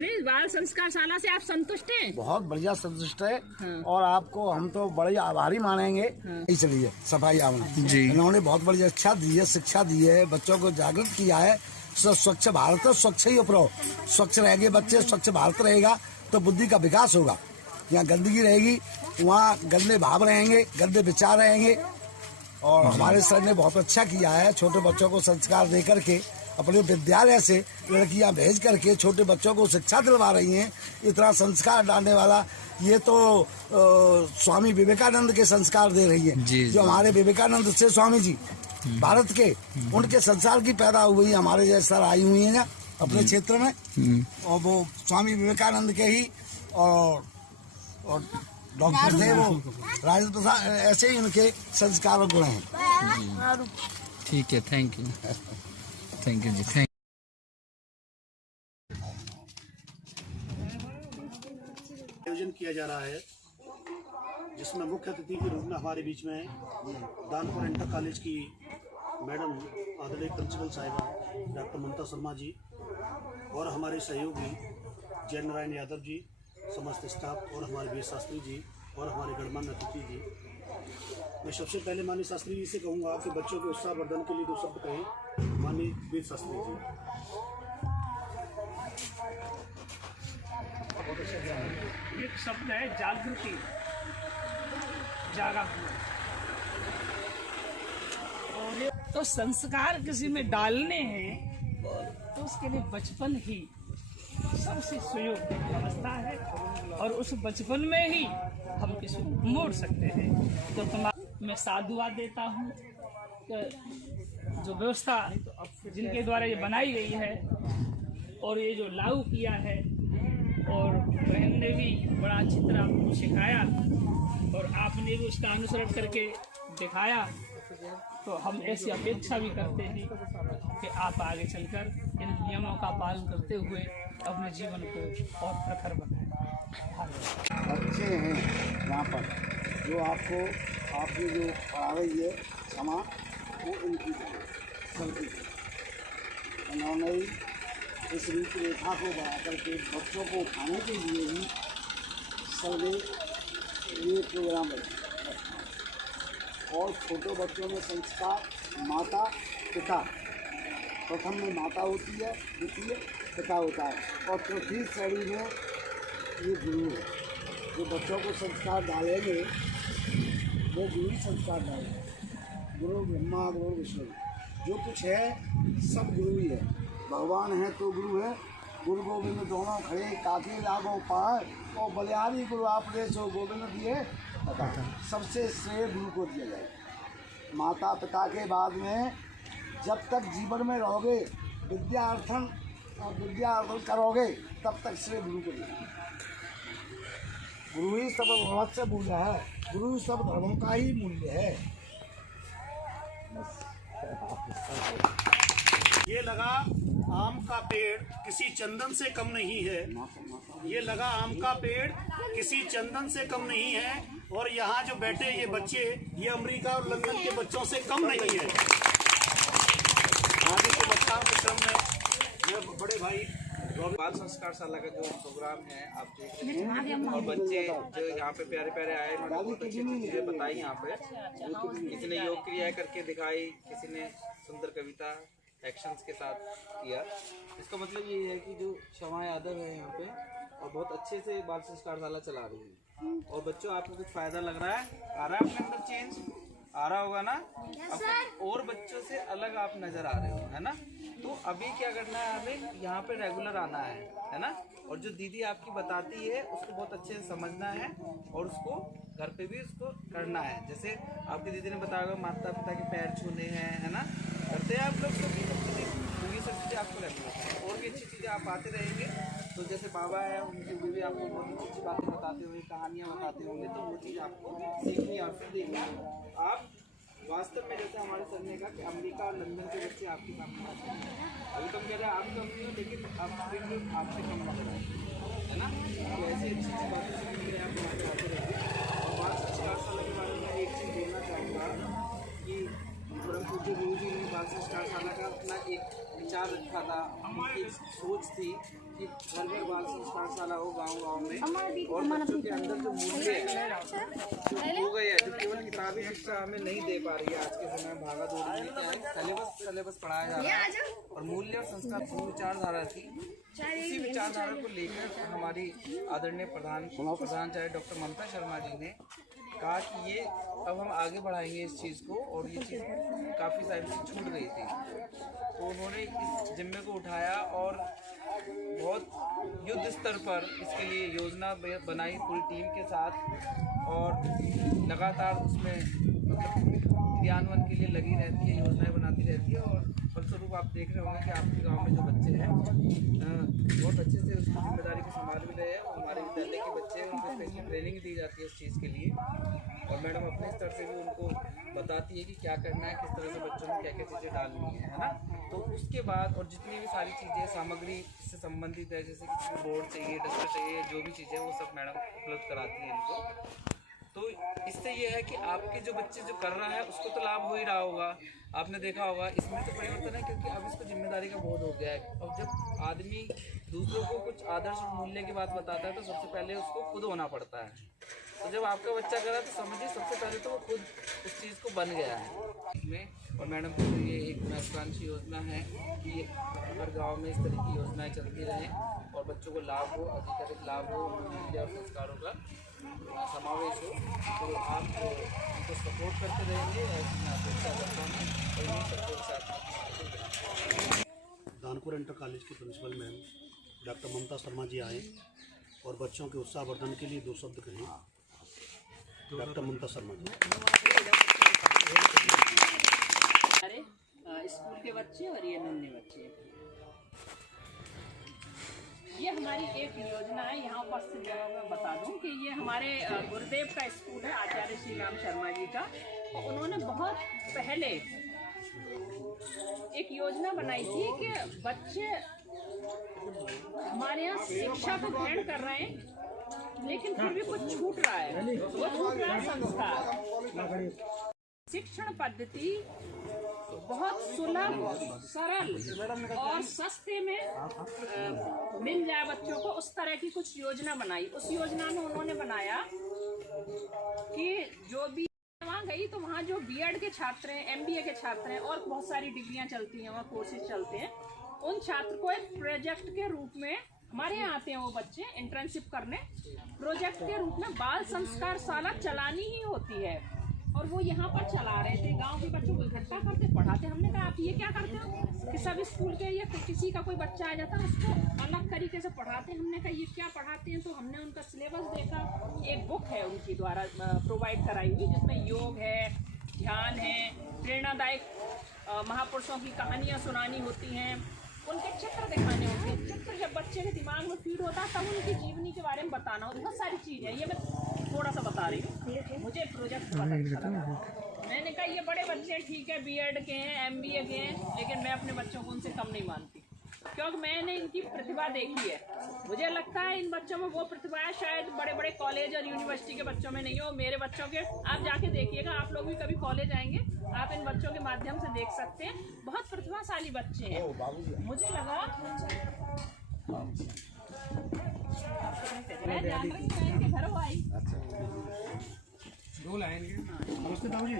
बाल संस्कार शाला से आप संतुष्ट हैं? बहुत बढ़िया संतुष्ट है। हाँ। और आपको हम तो बड़े आभारी मानेंगे। हाँ। इसलिए सफाई आमला जी इन्होंने बहुत बड़ी अच्छा दी है, शिक्षा दी है, बच्चों को जागृत किया है। स्वच्छ भारत है, स्वच्छ ही उपरो स्वच्छ रहेंगे बच्चे, स्वच्छ भारत रहेगा तो बुद्धि का विकास होगा। यहाँ गंदगी रहेगी, वहाँ गंदे भाव रहेंगे, गंदे विचार रहेंगे। और हमारे सर ने बहुत अच्छा किया है, छोटे बच्चों को संस्कार दे करके अपने विद्यालय से लड़कियां भेज करके छोटे बच्चों को शिक्षा दिलवा रही हैं। इतना संस्कार डालने वाला ये तो स्वामी विवेकानंद के संस्कार दे रही है। जो हमारे विवेकानंद से स्वामी जी भारत के, उनके संसार की पैदा हुई हमारे जैसे आई हुई है अपने क्षेत्र में। और वो स्वामी विवेकानंद के ही और डॉक्टर थे वो राजेंद्र प्रसाद, ऐसे ही उनके संस्कार और गुण हैं। ठीक है, थैंक यू जी, थैंक। आयोजन किया जा रहा है जिसमें मुख्य अतिथि के रूप में हमारे बीच में दानपुर इंटर कॉलेज की मैडम आदरणीय प्रिंसिपल साहिबा डॉक्टर ममता शर्मा जी और हमारे सहयोगी जय नारायण यादव जी, समस्त स्टाफ और हमारे वेद शास्त्री जी और हमारे गणमान्य अतिथि जी। मैं सबसे पहले माननीय शास्त्री जी से कहूँगा कि बच्चों के उत्साह वर्धन के लिए दो शब्द कहें। माननीय वेद शास्त्री जी। एक शब्द है जागृति, जागा हुआ। और तो संस्कार किसी में डालने हैं तो उसके लिए बचपन ही सबसे सुयोग्य अवस्था है और उस बचपन में ही हम इसको मोड़ सकते हैं। तो मैं साधुवाद देता हूँ जो व्यवस्था जिनके द्वारा ये बनाई गई है और ये जो लागू किया है, और बहन ने भी बड़ा अच्छी तरह सिखाया और आपने भी उसका अनुसरण करके दिखाया। तो हम ऐसी अपेक्षा भी करते हैं कि आप आगे चलकर इन नियमों का पालन करते हुए अपने जीवन को और प्रखर बनाएं। अच्छे हैं यहाँ पर जो आपको आपने जो पढ़ा रही है क्षमा वो इनकी सबकी उन्होंने इस रूपरेखा को बढ़ा करके बच्चों को उठाने के लिए ही सबने ये प्रोग्राम रखा। और छोटे बच्चों में संस्कार माता पिता, प्रथम में माता होती है, द्वितीय पिता होता है और चौथी श्रेणी में ये गुरु है। जो बच्चों को संस्कार डालेंगे वो गुरु ही संस्कार डालेंगे। गुरु ब्रह्मा गुरु विष्णु, जो कुछ है सब गुरु ही है। भगवान है तो गुरु है। गुरु गोविंद दोनों खड़े काफी लागो पार और बलिहारी गुरु आपने सो गोविंद दिए पता। सबसे श्रेय गुरु को दिया जाए। माता पिता के बाद में जब तक जीवन में रहोगे विद्यार्थन करोगे तब तक श्रेय गुरु को दिया। गुरु ही सब भगवत से मूल्य है, गुरु ही सब धर्मों का ही मूल्य है। ये लगा आम का पेड़ किसी चंदन से कम नहीं है। ये लगा आम का पेड़ किसी चंदन से कम नहीं है। और यहाँ जो बैठे ये बच्चे ये अमेरिका और लंदन के बच्चों से कम नहीं है। आगे के बच्चों के श्रम में मेरे बड़े भाई बाल संस्कार शाला का जो प्रोग्राम है आप देख रहे हैं और बच्चे जो यहाँ पे प्यारे प्यारे आए उन्होंने बहुत अच्छी अच्छी चीज़ें बताई। यहाँ पे किसी ने योग क्रिया करके दिखाई, किसी ने सुंदर कविता एक्शंस के साथ किया। इसका मतलब ये है कि जो क्षमा यादव है यहाँ पे और बहुत अच्छे से बाल संस्कार शाला चला रही है। और बच्चों आपको कुछ फायदा लग रहा है, आ रहा है अपने अंदर चेंज आ रहा होगा ना, अब और बच्चों से अलग आप नजर आ रहे हो, है ना। तो अभी क्या करना है, हमें यहाँ पे रेगुलर आना है ना। और जो दीदी आपकी बताती है उसको बहुत अच्छे से समझना है और उसको घर पे भी उसको करना है। जैसे आपकी दीदी ने बताया होगा माता पिता के पैर छूने हैं, है ना, करते हैं आप लोग। तो ये सब चीज़ें आपको रखना है और भी अच्छी चीज़ें आप आते रहेंगे। तो जैसे बाबा है उनकी भी आपको बहुत अच्छी बातें बताते होंगे, कहानियाँ बताते होंगे, तो वो चीज़ आपको सीखनी और फिर देखनी है। आप वास्तव में जैसे हमारे सर ने कहा कि अमेरिका और लंदन के बच्चे आपके सामने आते हैं। अभी तो हम कह रहे हैं आप कम नहीं हो, लेकिन आप फिर लोग आपसे कम लग रहे हैं, है ना। तो ऐसी अच्छी अच्छी बातें सीखने के लिए आप हमारे आते रहते हैं। और बाल संस्कार शाला के बारे में एक चीज़ बोलना चाहूँगा कि परम पूज्य गुरु जी ने बाल संस्कार शाला का अपना एक विचार रखा था, उनकी एक सोच थी कि घर घर बाल संस्कार शाला हो गाँव में, और बच्चों के अंदर जो मूल्य हो गए हैं, जो केवल किताबी शिक्षा हमें नहीं दे पा रही है आज के समय में, भागा दौड़ी में क्या है, सिलेबस पढ़ाया जा रहा है, और मूल्य और संस्कार जो विचारधारा थी, इसी विचारधारा को लेकर हमारी आदरणीय प्रधान चाहे डॉक्टर ममता शर्मा जी ने कहा कि ये अब हम आगे बढ़ाएंगे इस चीज़ को, और ये चीज़ काफ़ी सारी चीज़ छूट गई थी, तो उन्होंने इस जिम्मे को उठाया और बहुत युद्ध स्तर पर इसके लिए योजना बनाई पूरी टीम के साथ, और लगातार उसमें मतलब क्रियान्वयन के लिए लगी रहती है, योजनाएं बनाती रहती है, और फलस्वरूप आप देख रहे होंगे कि आपके गांव में जो बच्चे हैं बहुत अच्छे से उसकी जिम्मेदारी को संभाल भी रहे हैं, और हमारे विद्यालय के बच्चे हैं उनको स्पेशल ट्रेनिंग दी जाती है इस चीज़ के लिए, और मैडम अपने स्तर से भी उनको बताती है कि क्या करना है, किस तरह से बच्चों में क्या क्या चीज़ें डालनी है ना। तो उसके बाद और जितनी भी सारी चीज़ें सामग्री से संबंधित है, जैसे कि बोर्ड चाहिए, डस्टर चाहिए, जो भी चीज़ें वो सब मैडम उपलब्ध कराती है इनको। तो इससे ये है कि आपके जो बच्चे जो कर रहा है उसको तो लाभ हो ही रहा होगा, आपने देखा होगा, इसमें तो परिवर्तन है क्योंकि अब इसको जिम्मेदारी का बोध हो गया है। अब जब आदमी दूसरों को कुछ आदर्श और मूल्य की बात बताता है तो सबसे पहले उसको खुद होना पड़ता है, तो जब आपका बच्चा करा तो समझिए सबसे पहले तो वो खुद उस चीज़ को बन गया है इसमें। और मैडम के लिए एक महत्वाकांक्षी योजना है कि हर गाँव में इस तरह की योजनाएँ चलती रहें और बच्चों को लाभ हो, अधिकाधिक लाभ हो, मूल्य और संस्कारों का समावेश हो, तो आप उनको सपोर्ट करते रहेंगे, ऐसी मैं अपेक्षा करता हूँ, और इन्हीं सपोर्ट साथ। दानपुर इंटर कॉलेज की principal ma'am doctor Mamta Sharma ji आए और बच्चों के उत्साहवर्धन के लिए 2 शब्द कहें। डॉक्टर ममता शर्मा जी। अरे स्कूल के बच्चे और ये नन्हे बच्चे, ये हमारी एक योजना है। यहाँ उपस्थित जगह मैं बता दूं कि ये हमारे गुरुदेव का स्कूल है, आचार्य श्री राम शर्मा जी का। तो उन्होंने बहुत पहले एक योजना बनाई थी कि बच्चे हमारे यहाँ शिक्षा तो ग्रहण कर रहे हैं लेकिन फिर भी कुछ छूट रहा है, वो छूट रहा है संस्कार। शिक्षण पद्धति बहुत सुलभ, सरल और सस्ते में मिल जाए बच्चों को, उस तरह की कुछ योजना बनाई। उस योजना में उन्होंने बनाया कि जो भी वहाँ गई तो वहाँ जो बीएड के छात्र हैं, एमबीए के छात्र हैं और बहुत सारी डिग्रियाँ चलती हैं, वहाँ कोर्सेज चलते हैं, उन छात्र को एक प्रोजेक्ट के रूप में हमारे यहाँ आते हैं वो बच्चे इंटर्नशिप करने, प्रोजेक्ट के रूप में बाल संस्कार शाला चलानी ही होती है। और वो यहाँ पर चला रहे थे, गांव के बच्चों को इकट्ठा करते पढ़ाते। हमने कहा आप ये क्या करते हो कि सब स्कूल के या किसी का कोई बच्चा आ जाता है उसको अलग तरीके से पढ़ाते हैं। हमने कहा ये क्या पढ़ाते हैं, तो हमने उनका सिलेबस देखा। एक बुक है उनकी द्वारा प्रोवाइड कराई हुई जिसमें योग है, ध्यान है, प्रेरणादायक महापुरुषों की कहानियाँ सुनानी होती हैं, उनके चित्र दिखाने होते हैं। चित्र जब बच्चे के दिमाग में फीड होता है तब उनकी जीवनी के बारे में बताना होता है। बहुत सारी चीज़ है, ये मैं थोड़ा सा बता रही हूँ। मुझे प्रोजेक्ट बहुत अच्छा लगा। मैंने कहा ये बड़े बच्चे ठीक है, बीएड के हैं, एमबीए के हैं, लेकिन मैं अपने बच्चों को उनसे कम नहीं मानती क्योंकि मैंने इनकी प्रतिभा देखी है। मुझे लगता है इन बच्चों में वो प्रतिभा है शायद बड़े बड़े कॉलेज और यूनिवर्सिटी के बच्चों में नहीं हो। मेरे बच्चों के आप जाके देखिएगा, आप लोग भी कभी कॉलेज आएंगे, आप इन बच्चों के माध्यम से देख सकते हैं, बहुत प्रतिभाशाली बच्चे हैं। मुझे लगा मैं जान रही हूँ, इनके घर आई 2 लाइन नमस्ते बाबू जी।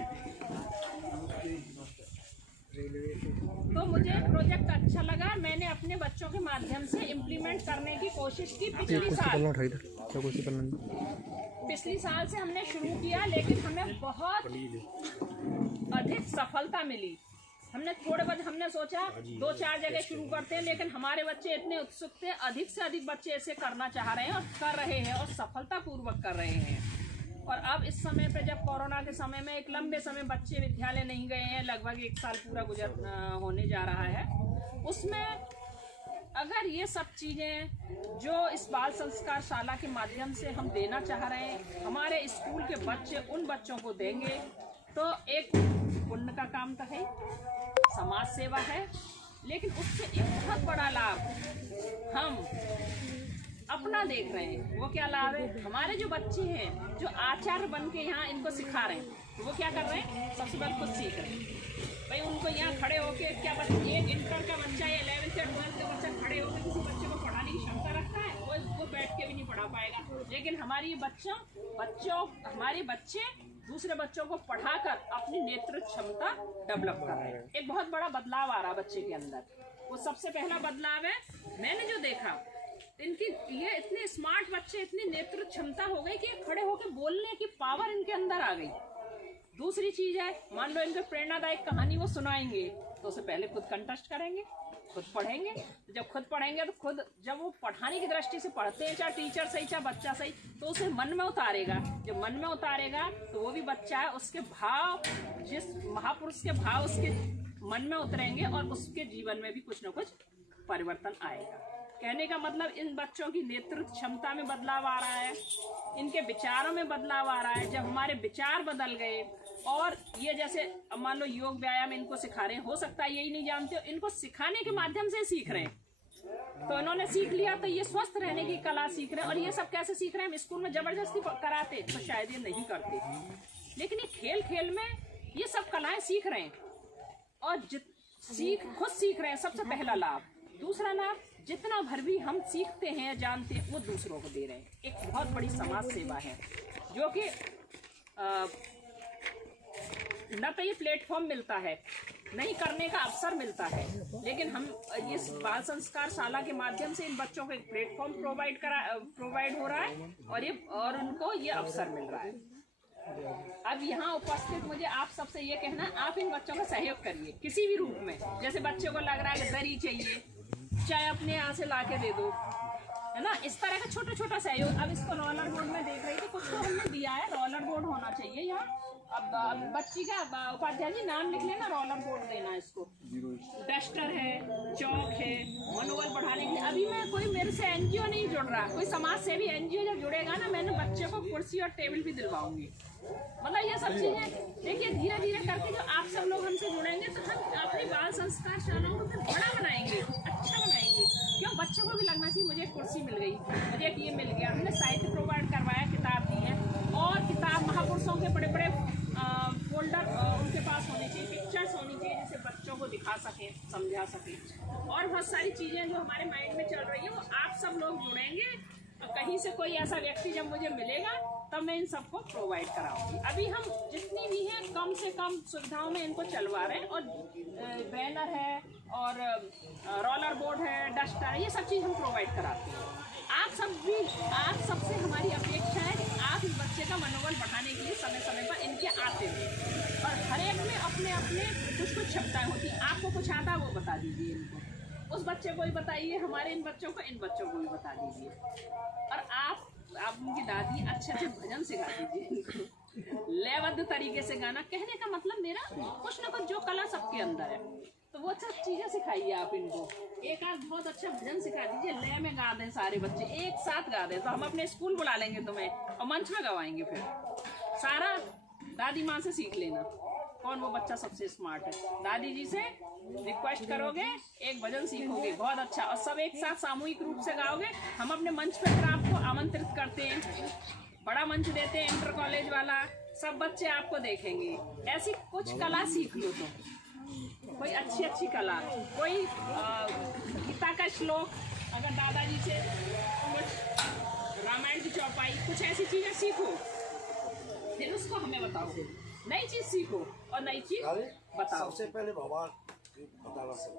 तो मुझे प्रोजेक्ट अच्छा लगा। मैंने अपने बच्चों के माध्यम से इम्प्लीमेंट करने की कोशिश की। पिछली साल से हमने शुरू किया लेकिन हमें बहुत अधिक सफलता मिली। हमने थोड़े बच्चे, हमने सोचा 2-4 जगह शुरू करते हैं, लेकिन हमारे बच्चे इतने उत्सुक थे, अधिक से अधिक बच्चे ऐसे करना चाह रहे हैं और कर रहे हैं और सफलतापूर्वक कर रहे हैं। और अब इस समय पे जब कोरोना के समय में एक लंबे समय बच्चे विद्यालय नहीं गए हैं, लगभग 1 साल पूरा होने जा रहा है, उसमें अगर ये सब चीज़ें जो इस बाल संस्कार शाला के माध्यम से हम देना चाह रहे हैं, हमारे स्कूल के बच्चे उन बच्चों को देंगे तो एक पुण्य का काम तो है, समाज सेवा है, लेकिन उससे एक बहुत बड़ा लाभ हम अपना देख रहे हैं। वो क्या लाभ है, हमारे जो बच्चे हैं जो आचार्य बन के यहाँ इनको सिखा रहे हैं, तो वो क्या कर रहे हैं, सबसे पहले खुद सीख रहे हैं। भाई उनको यहाँ खड़े होके क्या बच्चे, एक इंटर का बच्चा या 11th या 12th का बच्चा खड़े होकर किसी बच्चे को पढ़ाने की क्षमता पढ़ा पाएगा। लेकिन हमारे हमारे बच्चे दूसरे बच्चों को पढ़ाकर अपनी नेतृत्व क्षमता डेवलप कर रहे हैं। एक बहुत बड़ा बदलाव आ रहा है बच्चे के अंदर। वो सबसे पहला बदलाव है, मैंने जो देखा इनकी ये इतने स्मार्ट बच्चे, इतनी नेतृत्व क्षमता हो गई कि खड़े होकर बोलने की पावर इनके अंदर आ गई। दूसरी चीज है, मान लो इनको प्रेरणादायक कहानी वो सुनाएंगे तो उससे पहले खुद कंटेस्ट करेंगे, खुद पढ़ेंगे। जब खुद पढ़ेंगे तो खुद जब वो पढ़ाने की दृष्टि से पढ़ते हैं, चाहे टीचर सही चाहे बच्चा सही, तो उसे मन में उतारेगा। जब मन में उतारेगा तो वो भी बच्चा है, उसके भाव, जिस महापुरुष के भाव उसके मन में उतरेंगे और उसके जीवन में भी कुछ न कुछ परिवर्तन आएगा। कहने का मतलब इन बच्चों की नेतृत्व क्षमता में बदलाव आ रहा है, इनके विचारों में बदलाव आ रहा है। जब हमारे विचार बदल गए और ये जैसे मान लो योग व्यायाम इनको सिखा रहे हैं, हो सकता है यही नहीं जानते हो, इनको सिखाने के माध्यम से सीख रहे हैं। तो इन्होंने सीख लिया तो ये स्वस्थ रहने की कला सीख रहे हैं। और ये सब कैसे सीख रहे हैं? हम स्कूल में जबरदस्ती कराते तो शायद ये नहीं करते, लेकिन ये खेल खेल में ये सब कलाएं सीख रहे हैं और खुद सीख रहे हैं। सबसे पहला लाभ। दूसरा लाभ, जितना भर भी हम सीखते हैं जानते हैं वो दूसरों को दे रहे हैं। एक बहुत बड़ी समाज सेवा है जो कि न तो ये प्लेटफॉर्म मिलता है, नहीं करने का अवसर मिलता है, लेकिन हम इस बाल संस्कार शाला के माध्यम से इन बच्चों को एक प्लेटफॉर्म प्रोवाइड हो रहा है और उनको ये अवसर मिल रहा है। अब यहाँ उपस्थित मुझे आप सबसे ये कहना, आप इन बच्चों का सहयोग करिए किसी भी रूप में। जैसे बच्चे को लग रहा है कि दरी चाहिए, चाहे अपने यहाँ से ला के दे दो, है ना, इस तरह का छोटा छोटा सहयोग। अब इसको रोलर बोर्ड में देख रही थी, कुछ तो हमने दिया है, रोलर बोर्ड होना चाहिए यहाँ। अब बच्ची का उपाध्याय जी नाम लिख लेना, रोलर बोर्ड देना इसको, डस्टर है, चौक है, मनोबल बढ़ाने के लिए। अभी मैं कोई मेरे से एनजीओ नहीं जुड़ रहा, कोई समाज सेवी एनजीओ जब जुड़ेगा ना, मैंने बच्चे को कुर्सी और टेबल भी दिलवाऊंगी। मतलब ये सब चीजें देखिए धीरे धीरे करके जो आप सब लोग हमसे जुड़ेंगे तो हम अपनी बाल संस्कार शालाओं को फिर बड़ा बनाएंगे, अच्छा बनाएंगे। क्यों? बच्चों को भी लगना चाहिए मुझे एक कुर्सी मिल गई, मुझे एक ये मिल गया। हमने साहित्य प्रोवाइड करवाया, किताब दी है, और किताब महापुरुषों के बड़े बड़े फोल्डर उनके पास होने चाहिए, पिक्चर्स होनी चाहिए जिसे बच्चों को दिखा सके, समझा सके। और बहुत सारी चीजें जो हमारे माइंड में चल रही है वो आप सब लोग जुड़ेंगे। कहीं से कोई ऐसा व्यक्ति जब मुझे मिलेगा तब मैं इन सबको प्रोवाइड कराऊंगी। अभी हम जितनी भी हैं कम से कम सुविधाओं में इनको चलवा रहे हैं, और बैनर है और रोलर बोर्ड है, डस्टर है, ये सब चीज़ हम प्रोवाइड कराते हैं। आप सबसे हमारी अपेक्षा है कि आप इस बच्चे का मनोबल बढ़ाने के लिए समय समय पर इनके आते हैं। और हर एक में अपने अपने कुछ क्षमताएं होती हैं। आपको कुछ आता है वो बता दीजिए इनको, उस बच्चे को भी बताइए, हमारे इन बच्चों को भी बता दीजिए। और आप उनकी दादी अच्छे भजन सिखा दीजिए इनको, लयबद्ध तरीके से गाना। कहने का मतलब मेरा कुछ ना कुछ जो कला सबके अंदर है तो वो सब चीजें सिखाइए आप इनको। एक आध बहुत अच्छा भजन सिखा दीजिए, लय में गा दें, सारे बच्चे एक साथ गा दें, तो हम अपने स्कूल बुला लेंगे तुम्हें और मंच में गवाएंगे। फिर सारा दादी माँ से सीख लेना कौन वो बच्चा सबसे स्मार्ट है। दादी जी से रिक्वेस्ट करोगे, एक भजन सीखोगे, बहुत अच्छा, और सब एक साथ सामूहिक रूप से गाओगे। हम अपने मंच पर फिर आपको आमंत्रित करते हैं, बड़ा मंच देते हैं, इंटर कॉलेज वाला, सब बच्चे आपको देखेंगे। ऐसी कुछ कला सीख लो, तो कोई अच्छी कला, कोई गीता का श्लोक, अगर दादाजी से कुछ रामायण की चौपाई, कुछ ऐसी चीजें सीखो, फिर उसको हमें बताओ। नई चीज सीखो और नई चीज बताओ। सबसे पहले भगवान बताना सब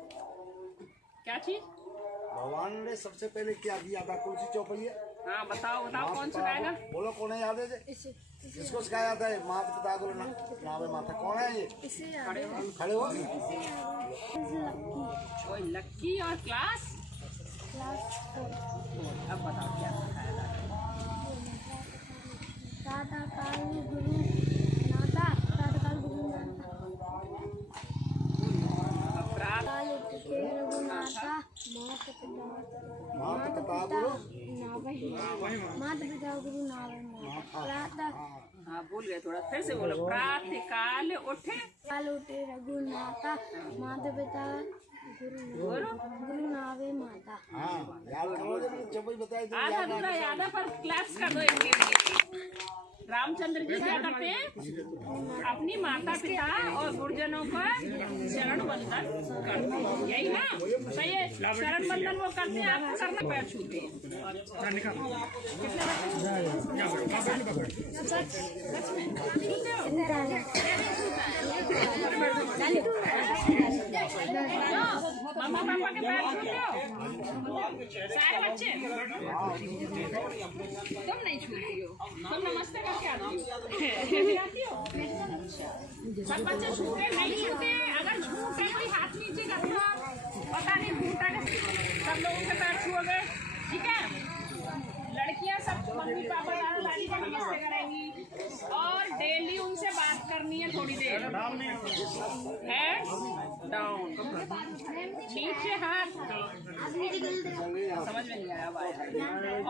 क्या चीज? भगवान ने सबसे पहले क्या किया था? कौन सी चौपाई है? हाँ बताओ कौन सिखाएगा? बोलो कौन है, याद है? किसको सिखाया था? माता पिता को नाम है माता। कौन है ये? खड़े हो। कोई लक्की और क्लास। अब बताओ क्या सिखाया था? दादा काल गुरु नाता, दादा काल गुरु नाता, रघुनाथा, माता पिता गुरु नाता। हाँ भूल गए, थोड़ा फिर से बोलो। प्रातः काल उठे, काल उठे रघुनाथा, माता पिता गुरु नावे माता। याद करो, जब बताई आधा अधूरा याद है पर क्लैप्स कर दो इनके लिए। रामचंद्र जी क्या करते हैं? अपनी माता पिता और गुरुजनों का शरण बंधन करते हैं, यही ना? सही है, शरण बंधन वो करते हैं, आपको करना पैर छूते हैं। मम्मा पापा के पैर छूते हो सारे बच्चे? तुम नहीं छूती हो, तुम नमस्ते करके आती हो? सब बच्चे छूते नहीं छूते? अगर छूटे कोई हाथ नीचे कर दो, पता नहीं छूटा सब लोगों के पैर छुओगे, ठीक है? लड़कियां सब मम्मी पापा दादा दादी का नमस्ते करेंगी और डेली उनसे बात करनी है थोड़ी देर। हेड डाउन, नीचे हाथ, समझ में नहीं आया भाई।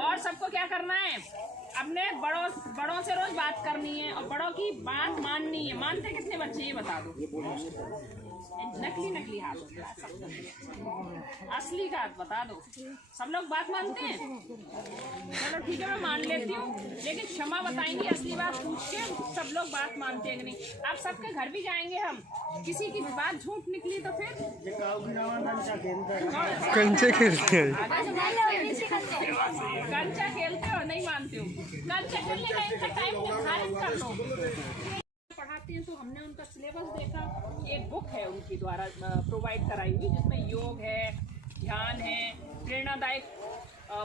और सबको क्या करना है? अपने बड़ों से रोज बात करनी है और बड़ों की बात माननी है। मानते कितने बच्चे ये बता दो? नकली हाथ, असली का हाथ बता दो। सब लोग बात मानते हैं? चलो ठीक है, मैं मान लेती हूँ, लेकिन क्षमा बताएंगे असली बात पूछ के सब लोग बात मानते हैं कि नहीं? आप सबके घर भी जाएंगे हम, किसी की बात झूठ निकली तो फिर कंचे खेलते हैं। कंचा खेलते हो, नहीं मानते हो? कंचा खेलने का इनका टाइम निर्धारित कर लो। पढ़ाते हैं तो हमने उनका सिलेबस देखा, एक बुक है उनकी द्वारा प्रोवाइड कराई हुई, जिसमें योग है, ध्यान है, प्रेरणादायक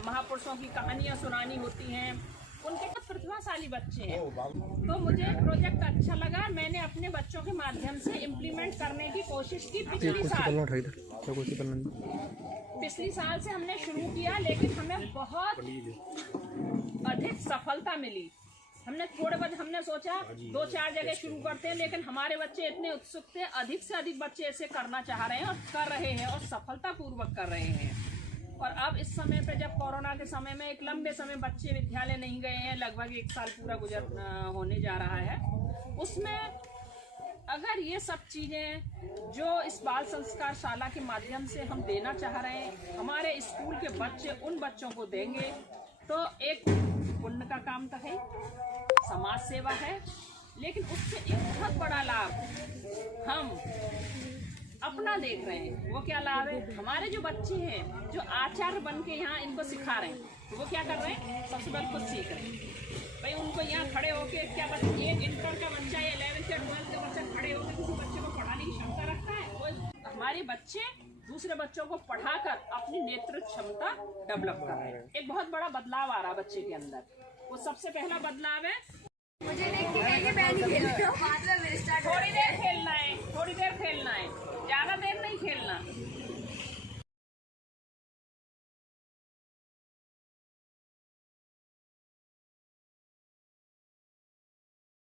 महापुरुषों की कहानियां सुनानी होती हैं। उनके पास प्रतिभाशाली बच्चे हैं, तो मुझे प्रोजेक्ट अच्छा लगा। मैंने अपने बच्चों के माध्यम से इम्प्लीमेंट करने की कोशिश की। पिछली साल से हमने शुरू किया, लेकिन हमें बहुत अधिक सफलता मिली। हमने हमने सोचा 2-4 जगह शुरू करते हैं, लेकिन हमारे बच्चे इतने उत्सुक थे, अधिक से अधिक बच्चे ऐसे करना चाह रहे हैं और कर रहे हैं और सफलतापूर्वक कर रहे हैं। और अब इस समय पे, जब कोरोना के समय में एक लंबे समय बच्चे विद्यालय नहीं गए हैं, लगभग 1 साल पूरा होने जा रहा है, उसमें अगर ये सब चीज़ें जो इस बाल संस्कार शाला के माध्यम से हम देना चाह रहे हैं, हमारे स्कूल के बच्चे उन बच्चों को देंगे, तो एक पुण्य का काम तो है, समाज सेवा है, लेकिन उससे एक बहुत बड़ा लाभ हम अपना देख रहे हैं। वो क्या लाभ है? हमारे जो बच्चे हैं, जो आचार्य बन के यहाँ इनको सिखा रहे हैं, तो वो क्या कर रहे हैं? सबसे पहले खुद सीख रहे हैं। भाई उनको यहाँ खड़े होके क्या बच्चे, एक इंटर का बच्चा या 11th या 12th का बच्चा खड़े होकर किसी बच्चे को पढ़ाने की क्षमता रखता है? वो हमारे बच्चे दूसरे बच्चों को पढ़ाकर अपनी नेतृत्व क्षमता डेवलप कर रहे हैं। एक बहुत बड़ा बदलाव आ रहा है बच्चे के अंदर। वो सबसे पहला बदलाव है, मुझे नहीं खेलेंगे, मैं नहीं खेल रही हूँ, बाद में मेरे स्टार्ट थोड़ी देर खेलना है, थोड़ी देर खेलना है, ज्यादा देर नहीं खेलना।